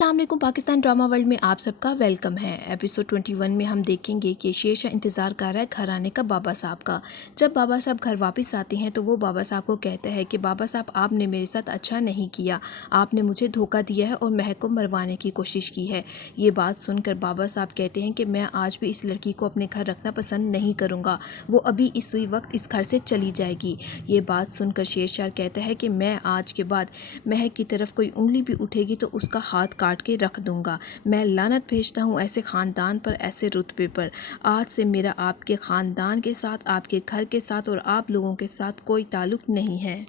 अस्सलामुअलैकुम। Pakistan drama world में आप सबका वेलकम है। एपिसोड 21 में हम देखेंगे कि शेरशाह इंतज़ार कर रहा है घर आने का बाबा साहब का। जब बाबा साहब घर वापस आते हैं तो वो बाबा साहब को कहते हैं कि बाबा साहब, आपने मेरे साथ अच्छा नहीं किया, आपने मुझे धोखा दिया है और महक को मरवाने की कोशिश की है। ये बात सुनकर बाबा साहब कहते हैं कि मैं आज भी इस लड़की को अपने घर रखना पसंद नहीं करूँगा, वो अभी इसी वक्त इस घर से चली जाएगी। ये बात सुनकर शेरशाह कहता है कि मैं आज के बाद महक की तरफ कोई उंगली भी उठेगी तो उसका हाथ काट के रख दूंगा। मैं लानत भेजता हूँ ऐसे ख़ानदान पर, ऐसे रुतबे पर। आज से मेरा आपके ख़ानदान के साथ, आपके घर के साथ और आप लोगों के साथ कोई ताल्लुक़ नहीं है।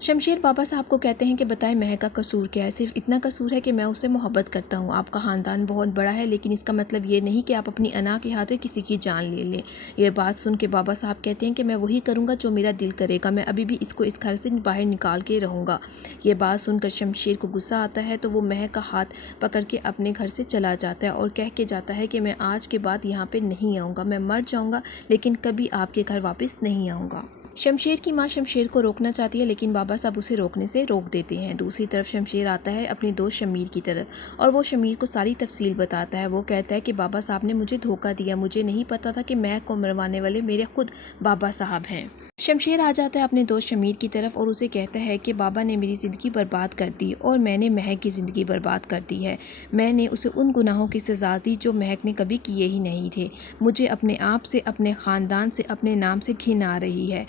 शमशेर बाबा साहब को कहते हैं कि बताएं महक का कसूर क्या है। सिर्फ इतना कसूर है कि मैं उससे मोहब्बत करता हूँ। आपका ख़ानदान बहुत बड़ा है, लेकिन इसका मतलब ये नहीं कि आप अपनी अना के हाथे किसी की जान ले लें। ये बात सुन के बाबा साहब कहते हैं कि मैं वही करूँगा जो मेरा दिल करेगा, मैं अभी भी इसको इस घर से बाहर निकाल के रहूँगा। ये बात सुनकर शमशेर को गुस्सा आता है तो वो महक का हाथ पकड़ के अपने घर से चला जाता है और कह के जाता है कि मैं आज के बाद यहाँ पर नहीं आऊँगा, मैं मर जाऊँगा लेकिन कभी आपके घर वापस नहीं आऊँगा। शमशेर की माँ शमशेर को रोकना चाहती है, लेकिन बाबा साहब उसे रोकने से रोक देते हैं। दूसरी तरफ शमशेर आता है अपने दोस्त शमीर की तरफ और वो शमीर को सारी तफसील बताता है। वो कहता है कि बाबा साहब ने मुझे धोखा दिया, मुझे नहीं पता था कि महक को मरवाने वाले मेरे खुद बाबा साहब हैं। शमशेर आ जाता है अपने दोस्त शमीर की तरफ और उसे कहता है कि बाबा ने मेरी ज़िंदगी बर्बाद कर दी और मैंने महक की ज़िंदगी बर्बाद कर दी है। मैंने उसे उन गुनाहों की सज़ा दी जो महक ने कभी किए ही नहीं थे। मुझे अपने आप से, अपने ख़ानदान से, अपने नाम से घिन आ रही है।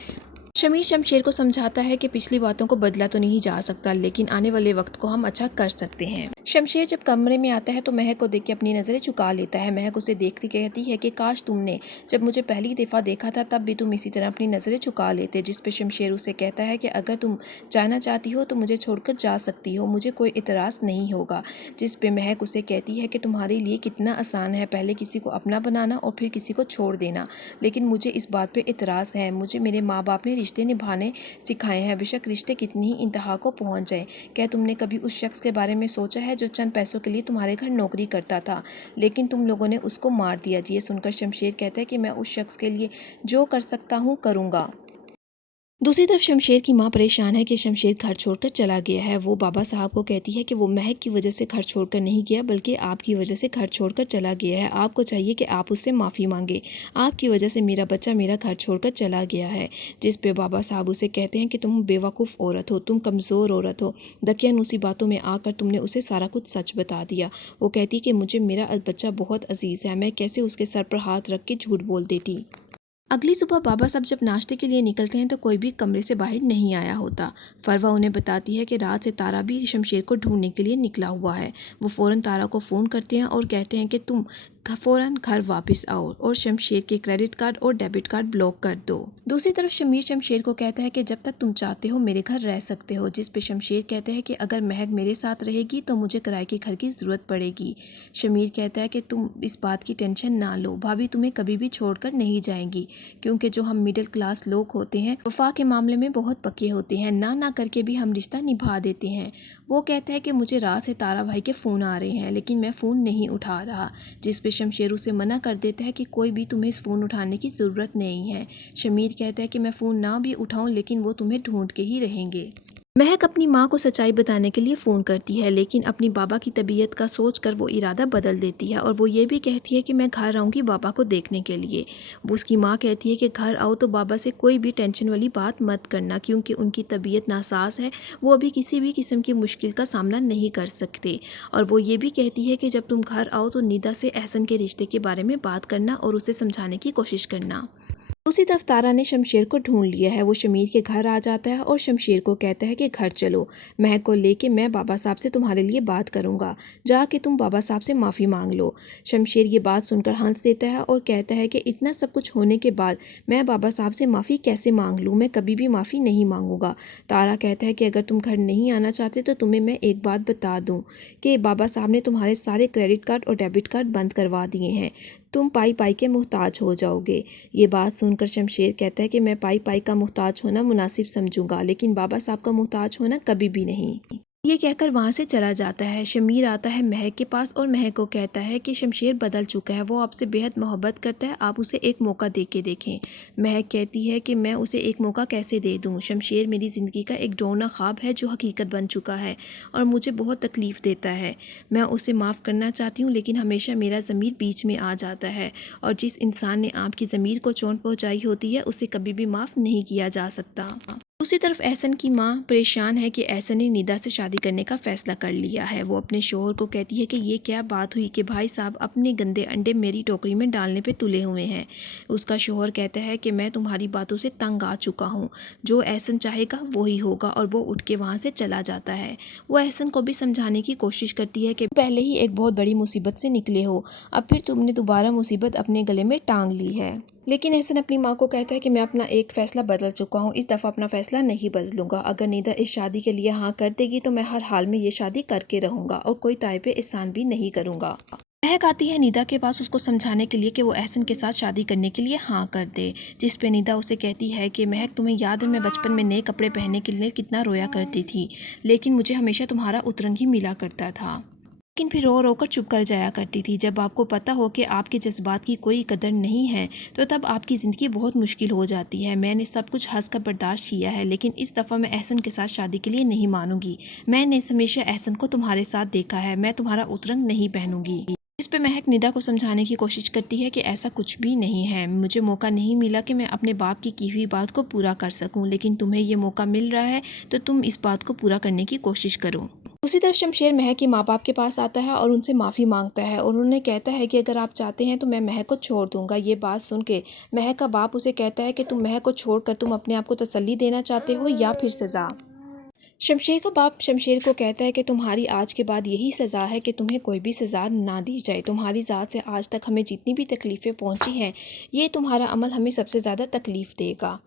शमीर शमशेर को समझाता है कि पिछली बातों को बदला तो नहीं जा सकता, लेकिन आने वाले वक्त को हम अच्छा कर सकते हैं। शमशेर जब कमरे में आता है तो महक को देख के अपनी नज़रें झुका लेता है। महक उसे देखती कहती है कि काश तुमने जब मुझे पहली दफ़ा देखा था तब भी तुम इसी तरह अपनी नज़रें झुका लेते। जिस पे शमशेर उसे कहता है कि अगर तुम जाना चाहती हो तो मुझे छोड़कर जा सकती हो, मुझे कोई इतराज़ नहीं होगा। जिस पे महक उसे कहती है कि तुम्हारे लिए कितना आसान है पहले किसी को अपना बनाना और फिर किसी को छोड़ देना, लेकिन मुझे इस बात पर इतराज़ है। मुझे मेरे माँ बाप ने रिश्ते निभाने सिखाए हैं, बेशक रिश्ते कितनी ही इंतहा को पहुंच जाए। क्या तुमने कभी उस शख्स के बारे में सोचा है जो चंद पैसों के लिए तुम्हारे घर नौकरी करता था, लेकिन तुम लोगों ने उसको मार दिया। ये सुनकर शमशेर कहता है कि मैं उस शख्स के लिए जो कर सकता हूँ करूँगा। दूसरी तरफ शमशेर की माँ परेशान है कि शमशेर घर छोड़कर चला गया है। वो बाबा साहब को कहती है कि वो महक की वजह से घर छोड़कर नहीं गया, बल्कि आपकी वजह से घर छोड़कर चला गया है। आपको चाहिए कि आप उससे माफ़ी मांगे, आपकी वजह से मेरा बच्चा मेरा घर छोड़कर चला गया है। जिस पे बाबा साहब उसे कहते हैं कि तुम बेवकूफ़ औरत हो, तुम कमज़ोर औरत हो, दकियानूसी बातों में आकर तुमने उसे सारा कुछ सच बता दिया। वो कहती कि मुझे मेरा बच्चा बहुत अजीज़ है, मैं कैसे उसके सर पर हाथ रख के झूठ बोल देती। अगली सुबह बाबा साहब जब नाश्ते के लिए निकलते हैं तो कोई भी कमरे से बाहर नहीं आया होता। फरवा उन्हें बताती है कि रात से तारा भी शमशेर को ढूंढने के लिए निकला हुआ है। वो फ़ौरन तारा को फ़ोन करते हैं और कहते हैं कि तुम फ़ौरन घर वापस आओ और शमशेर के क्रेडिट कार्ड और डेबिट कार्ड ब्लॉक कर दो। दूसरी तरफ शमीर शमशेर को कहता है कि जब तक तुम चाहते हो मेरे घर रह सकते हो। जिस पे शमशेर कहते हैं कि अगर महक मेरे साथ रहेगी तो मुझे किराए के घर की ज़रूरत पड़ेगी। शमीर कहता है कि तुम इस बात की टेंशन ना लो, भाभी तुम्हें कभी भी छोड़कर नहीं जाएंगी, क्योंकि जो हम मिडिल क्लास लोग होते हैं वफा के मामले में बहुत पक्के होते हैं, ना करके भी हम रिश्ता निभा देते हैं। वो कहता है कि मुझे रात से तारा भाई के फ़ोन आ रहे हैं, लेकिन मैं फ़ोन नहीं उठा रहा। जिस पे शमशेर उसे मना कर देता है कि कोई भी तुम्हें इस फ़ोन उठाने की ज़रूरत नहीं है। शमीर कहता है कि मैं फ़ोन ना भी उठाऊं लेकिन वो तुम्हें ढूंढ के ही रहेंगे। महक अपनी माँ को सच्चाई बताने के लिए फ़ोन करती है, लेकिन अपनी बाबा की तबीयत का सोचकर वो इरादा बदल देती है और वो ये भी कहती है कि मैं घर आऊँगी बाबा को देखने के लिए। वो उसकी माँ कहती है कि घर आओ तो बाबा से कोई भी टेंशन वाली बात मत करना, क्योंकि उनकी तबीयत नासाज है, वो अभी किसी भी किस्म की मुश्किल का सामना नहीं कर सकते। और वो ये भी कहती है कि जब तुम घर आओ तो निदा से एहसन के रिश्ते के बारे में बात करना और उसे समझाने की कोशिश करना। दूसरी तरफ तारा ने शमशेर को ढूंढ लिया है। वो शमीर के घर आ जाता है और शमशेर को कहता है कि घर चलो, महक को लेके मैं बाबा साहब से तुम्हारे लिए बात करूंगा, जाके तुम बाबा साहब से माफ़ी मांग लो। शमशेर ये बात सुनकर हंस देता है और कहता है कि इतना सब कुछ होने के बाद मैं बाबा साहब से माफ़ी कैसे मांग लूँ, मैं कभी भी माफ़ी नहीं मांगूंगा। तारा कहता है कि अगर तुम घर नहीं आना चाहते तो तुम्हें मैं एक बात बता दूँ कि बाबा साहब ने तुम्हारे सारे क्रेडिट कार्ड और डेबिट कार्ड बंद करवा दिए हैं, तुम पाई पाई के मुहताज हो जाओगे। ये बात सुनकर शमशेर कहता है कि मैं पाई पाई का मुहताज होना मुनासिब समझूंगा, लेकिन बाबा साहब का मुहताज होना कभी भी नहीं। ये कहकर वहाँ से चला जाता है। शमीर आता है महक के पास और महक को कहता है कि शमशेर बदल चुका है, वो आपसे बेहद मोहब्बत करता है, आप उसे एक मौका दे के देखें। महक कहती है कि मैं उसे एक मौका कैसे दे दूँ, शमशेर मेरी ज़िंदगी का एक डरावना ख्वाब है जो हकीकत बन चुका है और मुझे बहुत तकलीफ़ देता है। मैं उसे माफ़ करना चाहती हूँ लेकिन हमेशा मेरा ज़मीर बीच में आ जाता है और जिस इंसान ने आपकी ज़मीर को चोट पहुँचाई होती है उसे कभी भी माफ़ नहीं किया जा सकता। दूसरी तरफ एहसन की माँ परेशान है कि एहसन ने निदा से शादी करने का फ़ैसला कर लिया है। वो अपने शोहर को कहती है कि ये क्या बात हुई कि भाई साहब अपने गंदे अंडे मेरी टोकरी में डालने पे तुले हुए हैं। उसका शोहर कहता है कि मैं तुम्हारी बातों से तंग आ चुका हूँ, जो एहसन चाहेगा वही होगा, और वो उठ के वहाँ से चला जाता है। वो एहसन को भी समझाने की कोशिश करती है कि पहले ही एक बहुत बड़ी मुसीबत से निकले हो, अब फिर तुमने दोबारा मुसीबत अपने गले में टांग ली है। लेकिन एहसन अपनी माँ को कहता है कि मैं अपना एक फ़ैसला बदल चुका हूँ, इस दफ़ा अपना फ़ैसला नहीं बदलूंगा। अगर निदा इस शादी के लिए हाँ कर देगी तो मैं हर हाल में ये शादी करके रहूँगा और कोई ताए पे एहसान भी नहीं करूँगा। महक आती है निदा के पास उसको समझाने के लिए कि वो एहसन के साथ शादी करने के लिए हाँ कर दे, जिस पे निदा उसे कहती है कि महक तुम्हें याद है मैं बचपन में नए कपड़े पहनने के लिए कितना रोया करती थी, लेकिन मुझे हमेशा तुम्हारा उतरंग ही मिला करता था, लेकिन फिर रो रो कर चुप कर जाया करती थी। जब आपको पता हो कि आपके जज्बात की कोई कदर नहीं है तो तब आपकी ज़िंदगी बहुत मुश्किल हो जाती है। मैंने सब कुछ हंस कर बर्दाश्त किया है लेकिन इस दफ़ा मैं एहसन के साथ शादी के लिए नहीं मानूंगी। मैंने हमेशा एहसन को तुम्हारे साथ देखा है, मैं तुम्हारा उतरंग नहीं पहनूंगी। इस पे महक निदा को समझाने की कोशिश करती है कि ऐसा कुछ भी नहीं है, मुझे मौका नहीं मिला कि मैं अपने बाप की हुई बात को पूरा कर सकूं, लेकिन तुम्हें ये मौका मिल रहा है तो तुम इस बात को पूरा करने की कोशिश करो। उसी तरफ शमशेर महक के माँ बाप के पास आता है और उनसे माफ़ी मांगता है और उन्हें कहता है कि अगर आप चाहते हैं तो मैं महक को छोड़ दूंगा। ये बात सुन के महक का बाप उसे कहता है कि तुम महक को छोड़कर तुम अपने आप को तसल्ली देना चाहते हो या फिर सज़ा। शमशेर का बाप शमशेर को कहता है कि तुम्हारी आज के बाद यही सज़ा है कि तुम्हें कोई भी सज़ा ना दी जाए। तुम्हारी ज़ात से आज तक हमें जितनी भी तकलीफ़ें पहुंची हैं ये तुम्हारा अमल हमें सबसे ज़्यादा तकलीफ़ देगा।